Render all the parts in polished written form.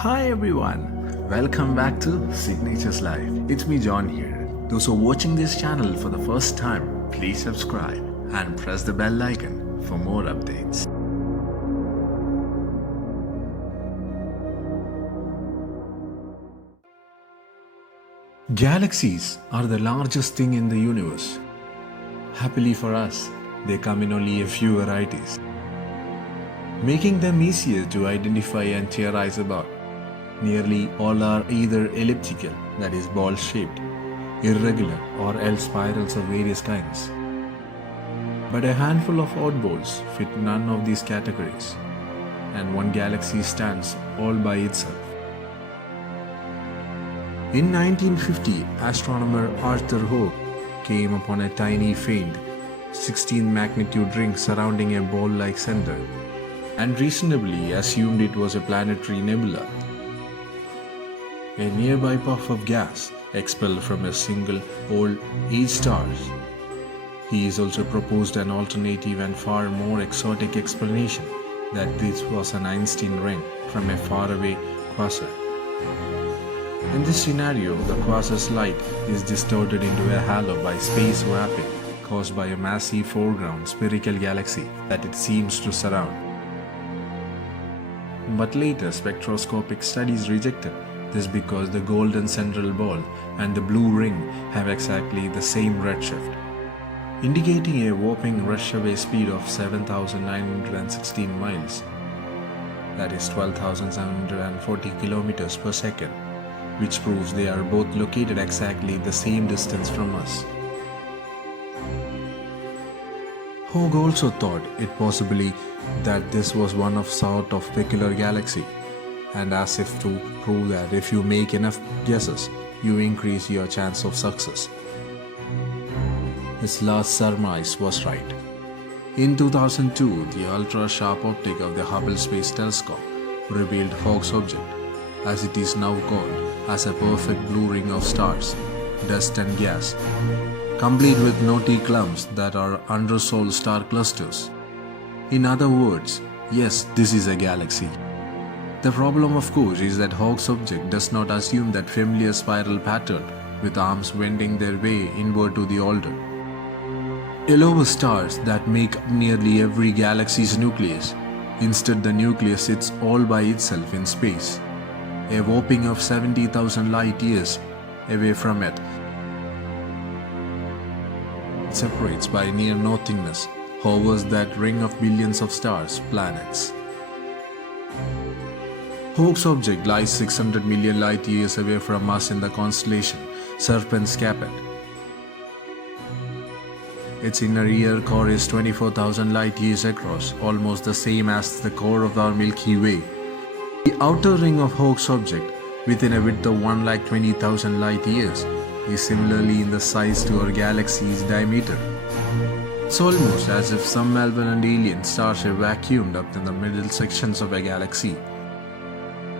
Hi everyone, welcome back to Signature's Life. It's me John here. Those who are watching this channel for the first time, please subscribe and press the bell icon for more updates. Galaxies are the largest thing in the universe. Happily for us, they come in only a few varieties, making them easier to identify and theorize about. Nearly all are either elliptical, that is ball-shaped, irregular, or else spirals of various kinds. But a handful of oddballs fit none of these categories, and one galaxy stands all by itself. In 1950, astronomer Arthur Hoag came upon a tiny faint 16 magnitude ring surrounding a ball-like center, and reasonably assumed it was a planetary nebula, a nearby puff of gas expelled from a single old age stars. He has also proposed an alternative and far more exotic explanation that this was an Einstein ring from a faraway quasar. In this scenario, the quasar's light is distorted into a halo by space warping caused by a massive foreground spherical galaxy that it seems to surround. But later spectroscopic studies rejected this because the golden central ball and the blue ring have exactly the same redshift, indicating a whopping rush-away speed of 7,916 miles, that is 12,740 kilometers per second, which proves they are both located exactly the same distance from us. Hoag also thought it possibly that this was one of sort of peculiar galaxy, and as if to prove that if you make enough guesses, you increase your chance of success. His last surmise was right. In 2002, the ultra-sharp optic of the Hubble Space Telescope revealed Hoag's object, as it is now called, as a perfect blue ring of stars, dust and gas, complete with knotty clumps that are unresolved star clusters. In other words, yes, this is a galaxy. The problem, of course, is that Hoag's object does not assume that familiar spiral pattern with arms wending their way inward to the order. Yellow stars that make up nearly every galaxy's nucleus. Instead, the nucleus sits all by itself in space, a whopping of 70,000 light years away from it. It separates by near nothingness, hovers that ring of billions of stars, planets. Hoag's object lies 600 million light years away from us in the constellation Serpens Capet. Its inner ear core is 24,000 light years across, almost the same as the core of our Milky Way. The outer ring of Hoag's object, within a width of 1,20,000 light years, is similarly in the size to our galaxy's diameter. It's almost as if some malevolent alien stars have vacuumed up in the middle sections of a galaxy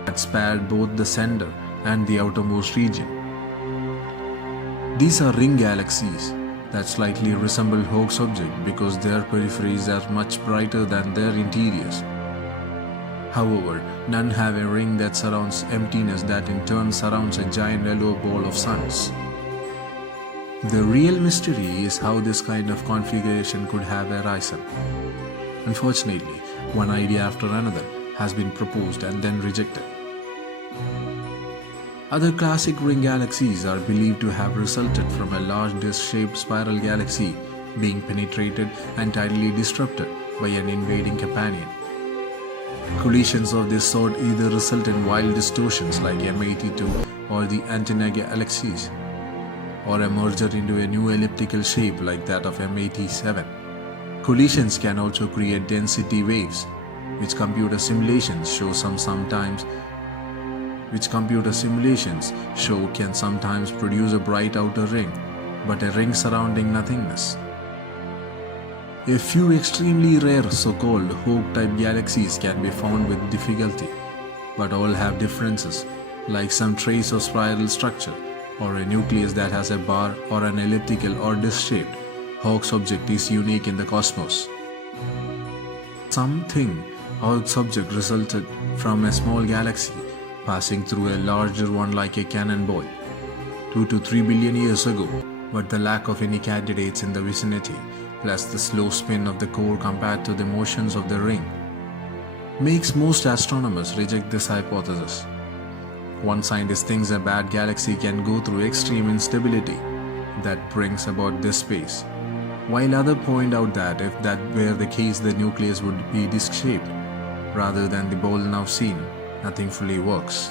that spared both the center and the outermost region. These are ring galaxies that slightly resemble Hoag's object because their peripheries are much brighter than their interiors. However, none have a ring that surrounds emptiness that in turn surrounds a giant yellow ball of suns. The real mystery is how this kind of configuration could have arisen. Unfortunately, one idea after another has been proposed and then rejected. Other classic ring galaxies are believed to have resulted from a large disc-shaped spiral galaxy being penetrated and tidally disrupted by an invading companion. Collisions of this sort either result in wild distortions like M82 or the antenna galaxies, or a merger into a new elliptical shape like that of M87. Collisions can also create density waves, which computer simulations show can sometimes produce a bright outer ring, but a ring surrounding nothingness. A few extremely rare so-called Hoag-type galaxies can be found with difficulty, but all have differences, like some trace of spiral structure, or a nucleus that has a bar or an elliptical or disc-shaped. Hoag's object is unique in the cosmos. Something Hoag's object resulted from a small galaxy passing through a larger one like a cannonball 2 to 3 billion years ago, but the lack of any candidates in the vicinity, plus the slow spin of the core compared to the motions of the ring, makes most astronomers reject this hypothesis. One scientist thinks a bad galaxy can go through extreme instability that brings about this space, while others point out that if that were the case, the nucleus would be disc-shaped rather than the ball now seen. Nothing fully works.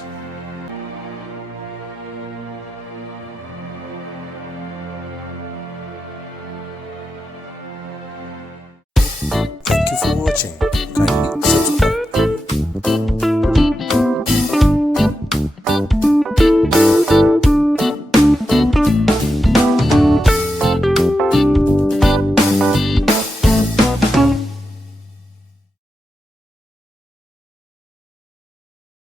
Thank you for watching.